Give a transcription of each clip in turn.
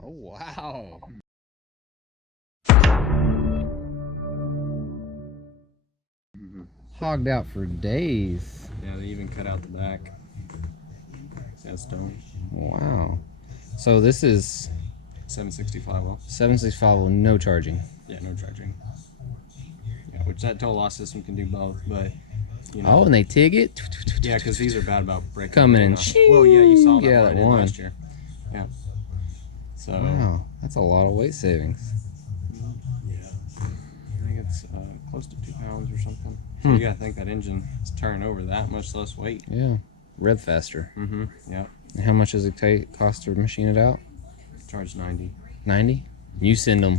Oh, wow. Hogged out for days. Yeah, they even cut out the back. Sandstone. Wow. So this is 765 well. 765 with no charging. Yeah, no charging. Yeah, which that total loss system can do both, but you know. Oh, and they TIG it? Yeah, because these are bad about breaking. Coming in. Well, yeah, you saw that yeah, one that one last year. Yeah. So. Wow, that's a lot of weight savings. Yeah. I think it's close to 2 pounds or something. So you gotta think that engine is turning over that much less weight. Yeah. Rev faster. Mm-hmm. Yeah. And how much does it cost to machine it out? Charge 90. 90? You send them.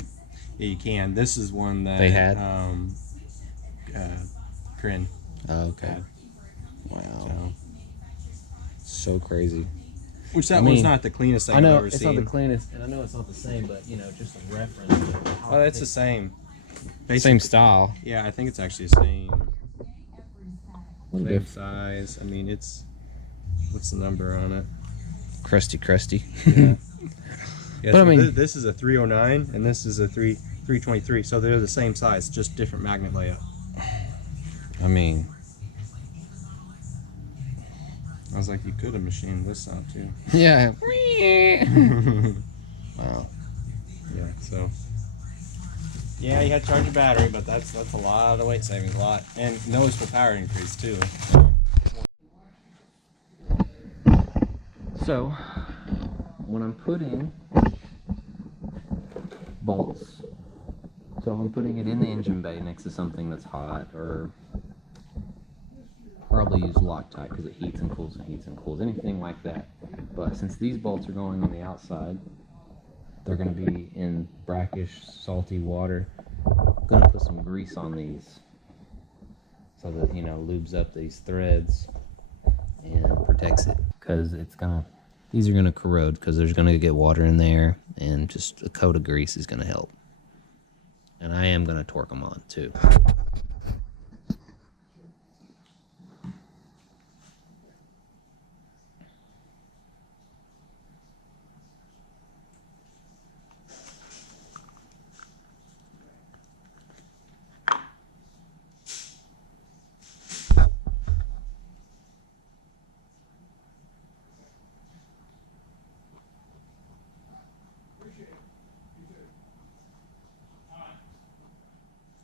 Yeah, you can. This is one that They had? Crin. Oh, okay. Had. Wow. So crazy. Which that one's not the cleanest thing I've ever seen. I know it's not the cleanest, and I know it's not the same, but you know, just a reference. Oh, it's the same. Basically, same style. Yeah, I think it's actually the same size. I mean, it's what's the number on it? Crusty. Yeah. Yeah, But so I mean, this is a 309 and this is a 323, so they're the same size, just different magnet layout. I mean, I was like, you could have machined this out too. yeah. Wow. Yeah, so. Yeah, you had to charge your battery, but that's a lot of weight savings, a lot, and noticeable power increase too. So, when I'm putting bolts, so I'm putting it in the engine bay next to something that's hot, or probably use Loctite because it heats and cools and heats and cools, anything like that. But since these bolts are going on the outside, they're going to be in brackish, salty water. I'm going to put some grease on these so that, you know, lubes up these threads and protects it, because these are going to corrode because there's going to get water in there, and just a coat of grease is going to help. And I am going to torque them on too.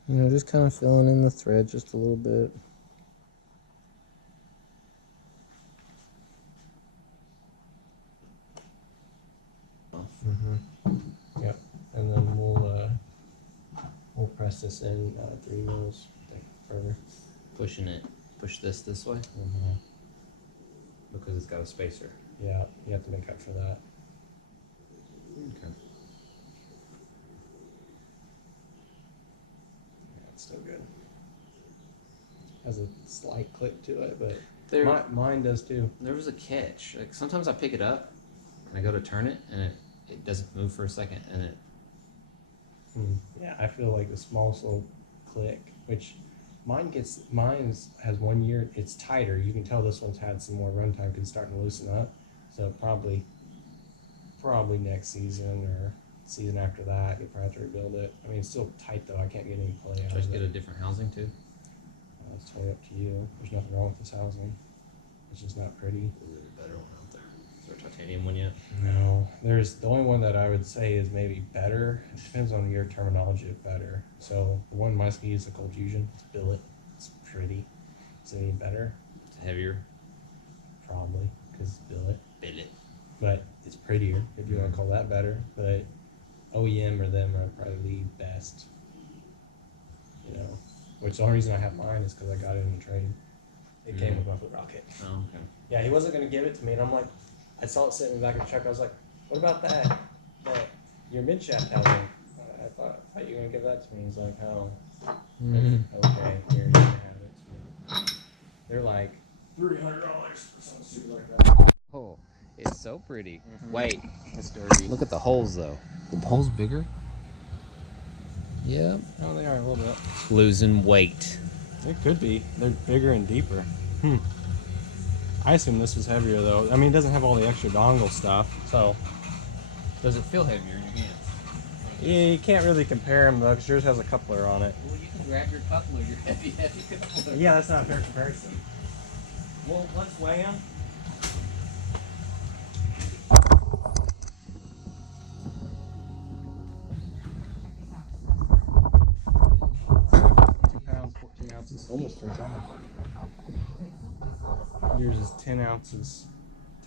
You know, just kind of filling in the thread just a little bit. Yep, and then we'll press this in 3 mils further. Push this way because it's got a spacer. Yeah, you have to make up for that. Okay. Yeah, it's still good. Has a slight click to it, but mine does too. There was a catch. Like sometimes I pick it up and I go to turn it and it doesn't move for a second, and it. Yeah, I feel like the smallest little click, which mine's has 1 year. It's tighter. You can tell this one's had some more runtime because it's starting to loosen up. So probably next season or season after that, you'll probably have to rebuild it. I mean, it's still tight though. I can't get any play out of it. Just get a different housing too. It's totally up to you. There's nothing wrong with this housing. It's just not pretty. Is there a better one out there? Is there a titanium one yet? No, there's the only one that I would say is maybe better. It depends on your terminology of better. So the one my ski is the Cold Fusion. It's billet. It's pretty. Is it any better? It's heavier. Probably because it's billet. Billet. But it's prettier if you want to call that better. But OEM or them are probably the best. You know, which the only reason I have mine is because I got it in the trade. It came with my foot rocket. Oh, okay. Yeah, he wasn't gonna give it to me, and I'm like, I saw it sitting in the back of the truck. I was like, what about that your midshaft housing? I thought you were gonna give that to me. He's like, oh, okay, here you can have it. They're like $300 or something stupid like that. Oh, it's so pretty. Wait, it's dirty. Look at the holes though. The holes bigger? Yep. Oh, they are a little bit. Losing weight. It could be. They're bigger and deeper. I assume this was heavier though. I mean, it doesn't have all the extra dongle stuff, so Does it feel heavier in your hands? Yeah, you can't really compare them though, because yours has a coupler on it. Well, you can grab your coupler, your heavy coupler. Yeah, that's not a fair comparison. Well, let's weigh them. £2, 14 ounces, almost 3 pounds. Yours is 10 ounces.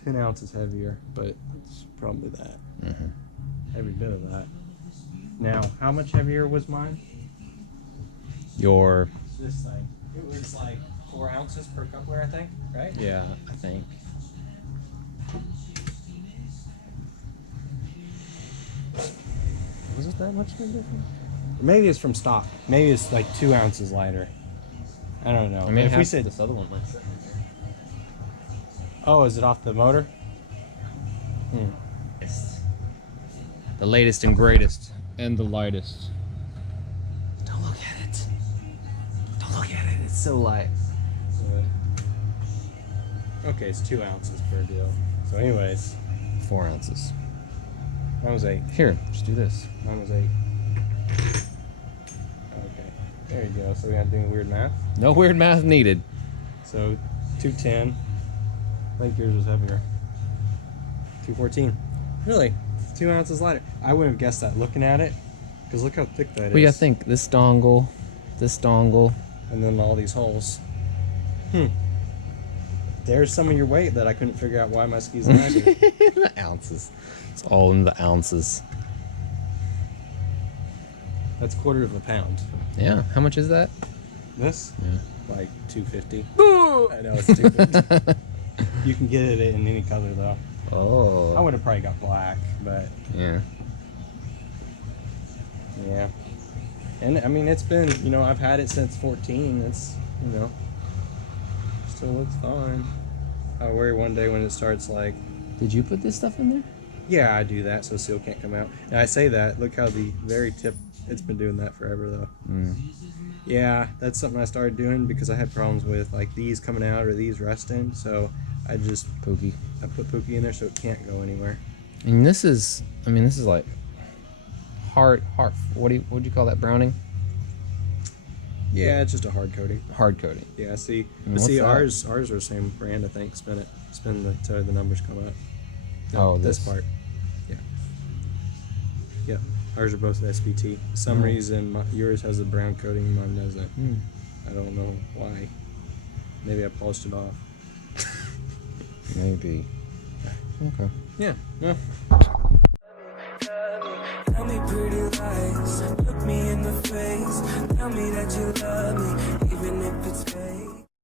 10 ounces heavier, but it's probably that. Mm-hmm. Every bit of that. Now, how much heavier was mine? Your This thing. It was like 4 ounces per coupler, I think, right? yeah, I think. Was it that much different? Maybe it's from stock. Maybe it's like 2 ounces lighter. I don't know. I mean, if we said, this other one might sit in there. oh, is it off the motor? The latest and greatest, and the lightest. Don't look at it. Don't look at it. It's so light. Okay, it's 2 ounces per deal. So, anyways, 4 ounces. mine was 8. Here, just do this. Mine was 8. Okay, there you go. So we had to do weird math. No weird math needed. So 210. I think yours was heavier. 214. Really? 2 ounces lighter. I wouldn't have guessed that looking at it. Because look how thick that is. Well, you gotta think this dongle, and then all these holes. There's some of your weight that I couldn't figure out why my skis are heavy. The ounces. It's all in the ounces. That's 1/4 of a pound. Yeah. How much is that? This? Yeah. Like 250. I know it's 250. You can get it in any color though. Oh. I would have probably got black, but Yeah. yeah. And I mean, it's been, you know, I've had it since 14. It's, you know, still looks fine. I worry one day when it starts like, Did you put this stuff in there? yeah, I do that so seal can't come out. And I say that, look how the very tip, it's been doing that forever though. Yeah, that's something I started doing because I had problems with like these coming out or these resting. So I just Pookie. I put Pookie in there so it can't go anywhere. And this is, I mean, this is like hard. What would you call that? Browning? Yeah, it's just a hard coating. Hard coating. Yeah, see, And but see, what's that? ours are the same brand. I think. Spin so the numbers come up. Oh, this this. part. Yeah. Yeah, ours are both SBT. For some reason, yours has a brown coating, mine doesn't. I don't know why. Maybe I polished it off. Maybe. Okay. Yeah. Yeah. Tell me pretty lies, look me in the face. Tell me that you love